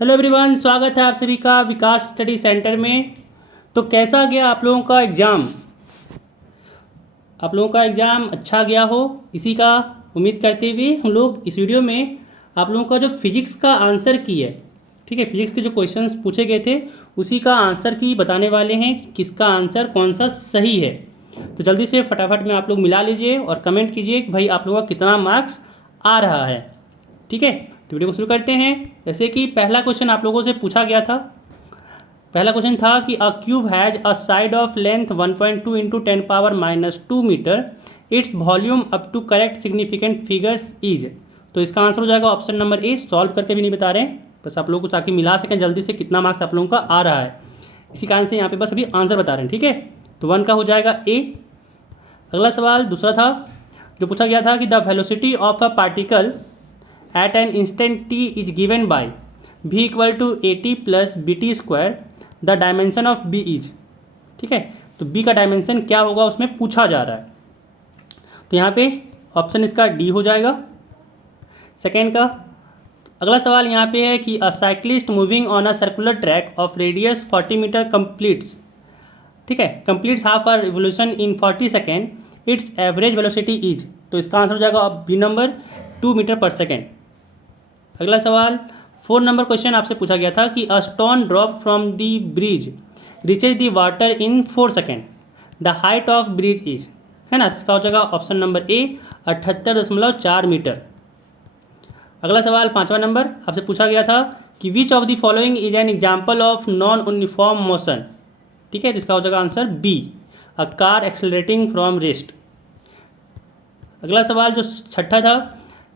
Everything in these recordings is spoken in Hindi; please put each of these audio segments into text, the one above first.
हेलो एवरीवन, स्वागत है आप सभी का विकास स्टडी सेंटर में। तो कैसा गया आप लोगों का एग्ज़ाम? आप लोगों का एग्ज़ाम अच्छा गया हो, इसी का उम्मीद करते हुए हम लोग इस वीडियो में आप लोगों का जो फिजिक्स का आंसर की है, ठीक है, फिजिक्स के जो क्वेश्चंस पूछे गए थे उसी का आंसर की बताने वाले हैं कि किसका आंसर कौन सा सही है। तो जल्दी से फटाफट में आप लोग मिला लीजिए और कमेंट कीजिए कि भाई आप लोगों का कितना मार्क्स आ रहा है। ठीक है, तो वीडियो को शुरू करते हैं। जैसे कि पहला क्वेश्चन आप लोगों से पूछा गया था। पहला क्वेश्चन था कि a cube has a side of length 1.2 into 10⁻² metre, its volume up to correct significant figures is. तो इसका आंसर हो जाएगा ऑप्शन नंबर ए। सॉल्व करके भी नहीं बता रहे हैं, बस आप लोगों को ताकि मिला सकें जल्दी से कितना मार्क्स आप लोगों का आ रहा है, इसी कारण से यहाँ पे बस अभी आंसर बता रहे हैं। ठीक है, तो 1 का हो जाएगा ए। अगला सवाल दूसरा था जो पूछा गया था कि the velocity of a particle at an instant T is given by v equal to A T plus B T square, the dimension of b is. ठीक है, तो b का डायमेंशन क्या होगा उसमें पूछा जा रहा है। तो यहाँ पे ऑप्शन इसका डी हो जाएगा सेकेंड का। अगला सवाल यहाँ पे है कि a cyclist moving on a circular track of radius 40 metre completes, ठीक है, completes half or revolution in 40 second, its average velocity is. तो इसका आंसर हो जाएगा B number 2 metre per second. अगला सवाल 4 नंबर क्वेश्चन आपसे पूछा गया था कि a stone drop from the bridge reaches the water in 4 second, the height of bridge is, है ना। तो इसका हो जाएगा ऑप्शन नंबर ए 78.4 मीटर। अगला सवाल 5वां नंबर आपसे पूछा गया था कि which of the following is an example of non uniform motion. ठीक है, तो इसका हो जाएगा answer B, a car accelerating from rest. अगला सवाल जो छठा था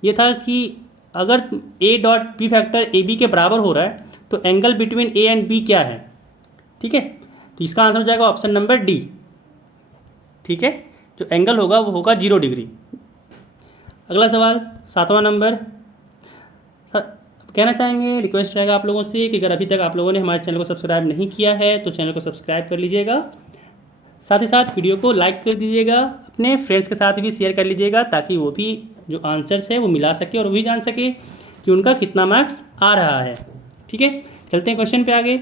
ये था कि अगर A dot P factor A B के बराबर हो रहा है तो angle between A and B क्या है। ठीक है, तो इसका आंसर हो जाएगा ऑप्शन नंबर डी। ठीक है, जो एंगल होगा वो होगा 0 डिग्री। अगला सवाल 7वां नंबर कहना चाहेंगे, रिक्वेस्ट रहेगा आप लोगों से कि अगर अभी तक आप लोगों ने हमारे चैनल को सब्सक्राइब नहीं किया है तो चैनल को सब्सक्राइब कर लीजिएगा, साथ ही साथ वीडियो को लाइक कर दीजिएगा, अपने फ्रेंड्स के साथ भी शेयर कर लीजिएगा ताकि वो भी जो आंसर्स है वो मिला सके और वो भी जान सके कि उनका कितना मार्क्स आ रहा है। ठीक है, चलते हैं क्वेश्चन पे आगे।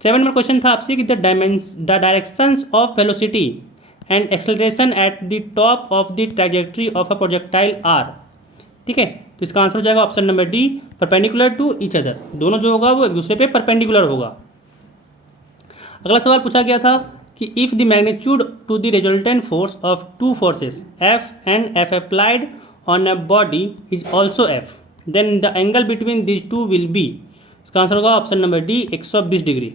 7 नंबर क्वेश्चन था आपसे कि the directions of velocity and acceleration at the top of the trajectory of a projectile are. ठीक है, तो इसका आंसर हो जाएगा option number D, perpendicular to each other. दोनों जो होगा वो एक दूसरे पे परपेंडिकुलर होगा। अगला सवाल पूछा गया था कि if the magnitude to the resultant force of two forces F and F applied on a body is also F, then the angle between these two will be. इसका आंसर होगा ऑप्शन नंबर डी 120 डिग्री।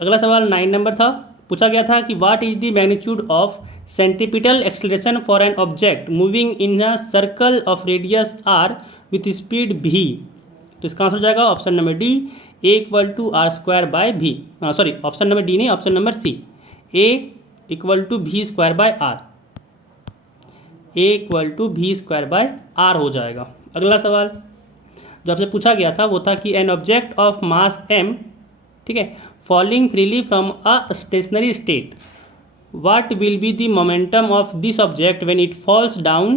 अगला सवाल 9 नंबर था, पूछा गया था कि what is the magnitude of centripetal acceleration for an object moving in a circle of radius R with speed v. तो इसका आंसर हो जाएगा option number d a equal to r square by b, sorry option number d नहीं, option number c a equal to b square by r, a equal to b square by r हो जाएगा। अगला सवाल जो आपसे पूछा गया था वो था कि an object of mass M, ठीक है, falling freely from a stationary state, what will be the momentum of this object when it falls down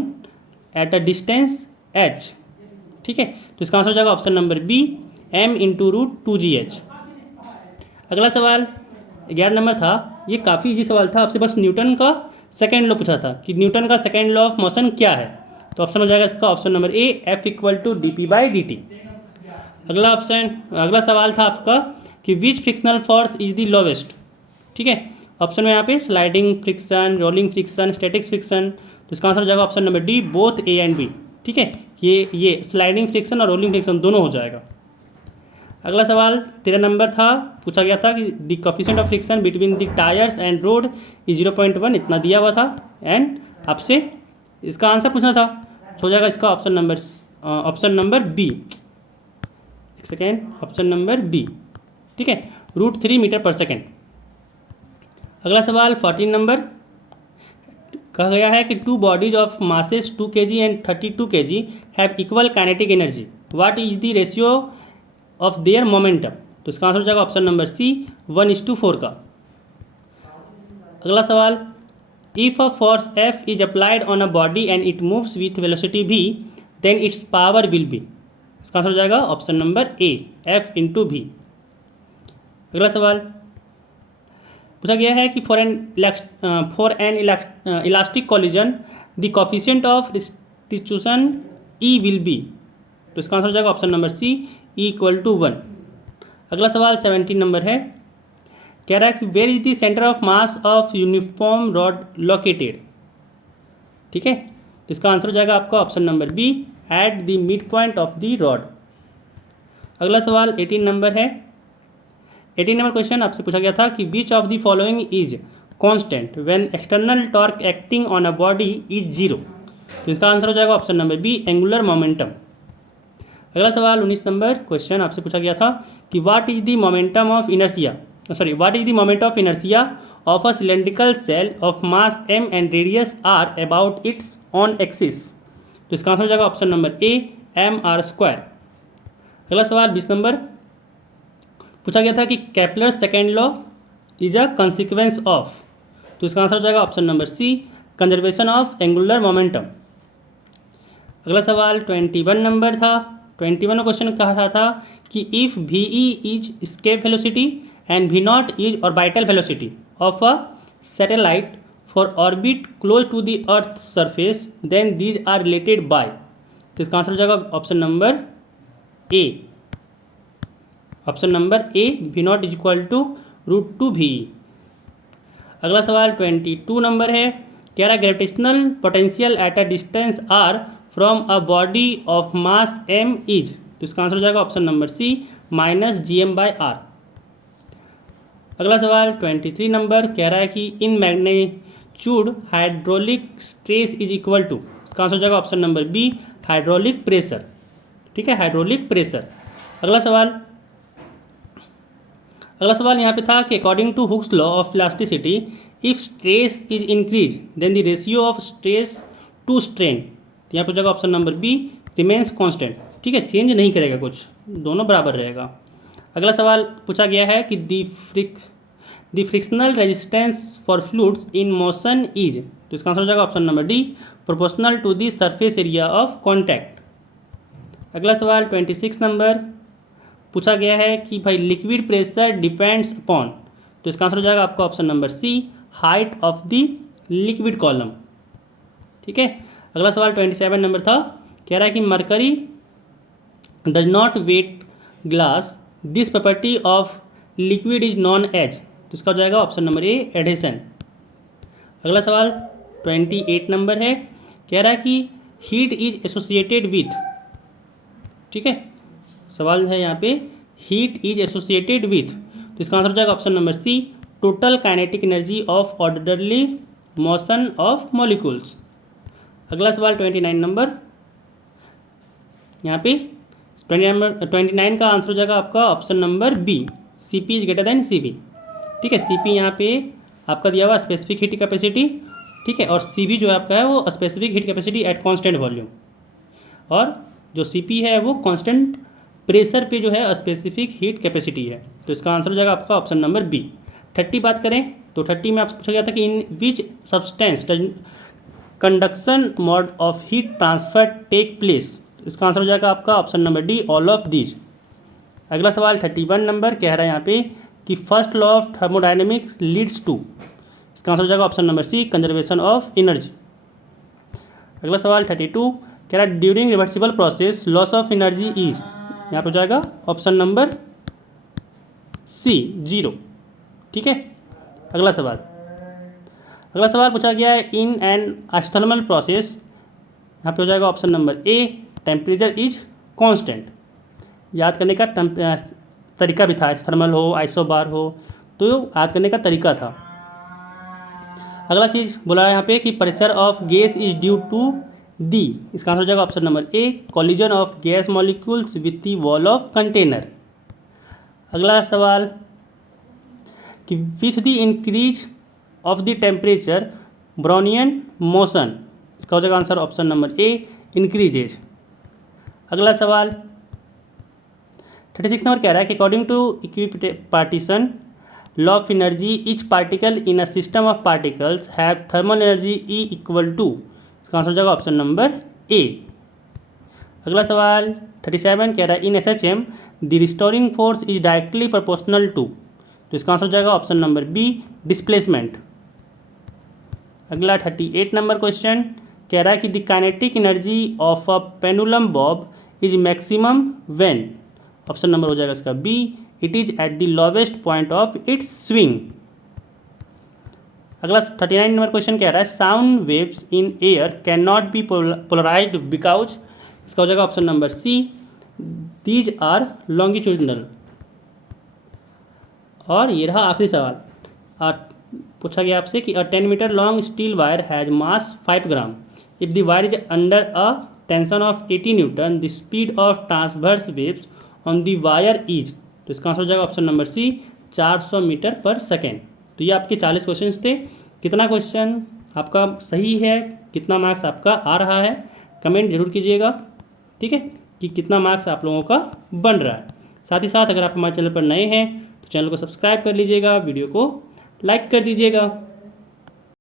at a distance h। ठीक है, तो इसका आंसर हो जाएगा option number B m into root 2gh। अगला सवाल 11 नंबर था, ये काफ़ी इजी सवाल था, आपसे बस न्यूटन का सेकेंड लॉ पूछा था कि न्यूटन का सेकेंड लॉ ऑफ मोशन क्या है। तो ऑप्शन हो जाएगा इसका option number A f equal to d p by d t. अगला सवाल था आपका कि which frictional force is the lowest. ठीक है, ऑप्शन में यहाँ पे sliding friction, rolling friction, static friction. तो इसका आंसर हो जाएगा option number d both a and b. ठीक है, ये स्लाइडिंग फ्रिक्शन और रोलिंग फ्रिक्शन दोनों हो जाएगा। अगला सवाल 13 नंबर था, पूछा गया था कि the coefficient of friction between the tyres and road is 0.1, इतना दिया हुआ था एंड आपसे इसका आंसर पूछना था। हो जाएगा इसका ऑप्शन नंबर बी, एक सेकेंड, ऑप्शन नंबर बी। ठीक है, √3 मीटर पर सेकेंड। अगला सवाल 14 नंबर कहा गया है कि two bodies of masses 2 kg and 32 kg have equal kinetic energy, what is the ratio of their momentum. तो इसका आंसर हो जाएगा ऑप्शन नंबर सी 1:4 का। अगला सवाल if a force F is applied on a body and it moves with velocity v, then its power will be. इसका आंसर हो जाएगा ऑप्शन नंबर ए, एफ इंटू भी। अगला सवाल पूछा गया है कि for an elastic collision the coefficient of restitution E will be. तो इसका आंसर हो जाएगा option number C, E equal to 1। अगला सवाल 17 नंबर है, कह रहा है कि where is the centre of mass of uniform rod located. ठीक है, तो इसका आंसर हो जाएगा आपका option number B, at the mid point of the rod. अगला सवाल 18 नंबर है। 18 नंबर क्वेश्चन आपसे पूछा गया था कि which of the following is constant when external torque acting on a body is zero. तो इसका आंसर हो जाएगा option number B, angular momentum. अगला सवाल 19 नंबर क्वेश्चन आपसे पूछा गया था कि what is the momentum of inertia, what is the moment of inertia of a cylindrical shell of mass m and radius r about its own axis. तो इसका आंसर हो जाएगा ऑप्शन नंबर ए, mr²। अगला सवाल 20 नंबर पूछा गया था कि Kepler second law is a consequence of. तो इसका आंसर हो जाएगा option number C, conservation of angular momentum. अगला सवाल 21 नंबर था। 21 क्वेश्चन कहा रहा था कि if V E is escape velocity and V naught is orbital velocity of a satellite for orbit close to the earth surface then these are related by. तो इसका आंसर हो जाएगा option number A, option number A, V naught is equal to √2 V. अगला सवाल 22 नंबर है, कह रहा gravitational potential at a distance R from a body of mass m is. तो इसका आंसर हो जाएगा ऑप्शन नंबर सी, -gm/r। अगला सवाल 23 नंबर कह रहा है कि in magnitude hydraulic stress is equal to. इसका आंसर हो जाएगा option number B, hydraulic pressure. ठीक है, हाइड्रोलिक प्रेशर। अगला सवाल यहाँ पे था कि according to Hooke's law of elasticity if stress is increase then the ratio of stress to strain. तो यहाँ पे हो जाएगा option number B, remains constant. ठीक है, चेंज नहीं करेगा कुछ, दोनों बराबर रहेगा। अगला सवाल पूछा गया है कि the frictional resistance for fluids in motion is. तो इसका आंसर हो जाएगा option number D, proportional to the surface area of contact. अगला सवाल 26 नंबर पूछा गया है कि भाई लिक्विड प्रेशर डिपेंड्स अपॉन। तो इसका आंसर हो जाएगा आपका option number C, height of the liquid column. ठीक है, अगला सवाल 27 नंबर था, कह रहा है कि mercury does not wet glass, this property of liquid is known as. तो इसका हो जाएगा ऑप्शन नंबर ए, एडहेशन। अगला सवाल 28 नंबर है, कह रहा है कि हीट इज एसोसिएटेड विथ। ठीक है, सवाल है यहाँ पे हीट इज एसोसिएटेड विथ। तो इसका आंसर हो जाएगा option number C, total kinetic energy of orderly motion of molecules. अगला सवाल 29 नंबर, यहाँ पे 29 का आंसर हो जाएगा आपका option number B, C P is greater than C V. ठीक है, सी पी यहाँ पे आपका दिया हुआ स्पेसिफिक हीट कैपेसिटी। ठीक है, और सी वी जो है आपका है वो specific heat capacity at constant volume, और जो सी पी है वो कांस्टेंट प्रेशर पे जो है स्पेसिफिक हीट कैपेसिटी है। तो इसका आंसर हो जाएगा आपका ऑप्शन नंबर बी। 30 बात करें तो 30 में आपसे पूछा गया था कि in which substance conduction mode of heat transfer take place. इसका आंसर हो जाएगा आपका option number d, all of these. अगला सवाल 31 नंबर कह रहा है यहाँ पे कि first law of thermodynamics leads to. इसका आंसर हो जाएगा option number C, conservation of energy. अगला सवाल 32 कह रहा है during reversible process loss of energy is. यहाँ पे हो जाएगा ऑप्शन नंबर सी, 0। ठीक है, अगला सवाल पूछा गया है इन एन आइसोथर्मल प्रोसेस। यहाँ पे हो जाएगा option number A, temperature is constant. याद करने का तरीका भी था, आइसोथर्मल हो, आइसोबार हो, तो याद करने का तरीका था। अगला चीज़ बोला है यहाँ पे कि pressure of gas is due to the. इसका आंसर हो जाएगा option number A, collision of gas molecules with the wall of container. अगला सवाल कि with the increase of the temperature Brownian motion. इसका हो जाएगा answer option number A, increases. अगला सवाल 36 नंबर कह रहा है कि according to equipartition law of energy each particle in a system of particles have thermal energy E equal to. इसका आंसर हो जाएगा ऑप्शन नंबर ए। अगला सवाल 37 कह रहा है in SHM the restoring force is directly proportional to, तो इसका आंसर हो जाएगा ऑप्शन नंबर बी, डिस्प्लेसमेंट। अगला 38 नंबर क्वेश्चन कह रहा है कि the kinetic energy of a pendulum bob is maximum when, option number हो जाएगा इसका B, it is at the lowest point of its swing. अगला 39 नंबर क्वेश्चन कह रहा है sound waves in air can not be polarised because, इसका हो जाएगा option number C, these are longitudinal. और ये रहा आखिरी सवाल, पूछा गया आपसे कि a 10 metre long steel wire has mass 5 gram, if the wire is under a tension of 80 Newton the speed of transverse waves on the wire is, तो इसका आंसर हो जाएगा ऑप्शन नंबर सी, 400 मीटर पर सेकेंड। तो ये आपके 40 क्वेश्चन थे। कितना क्वेश्चन आपका सही है, कितना मार्क्स आपका आ रहा है, कमेंट जरूर कीजिएगा, ठीक है, कि कितना मार्क्स आप लोगों का बन रहा है। साथ ही साथ अगर आप हमारे चैनल पर नए हैं तो चैनल को सब्सक्राइब कर लीजिएगा, वीडियो को लाइक कर दीजिएगा।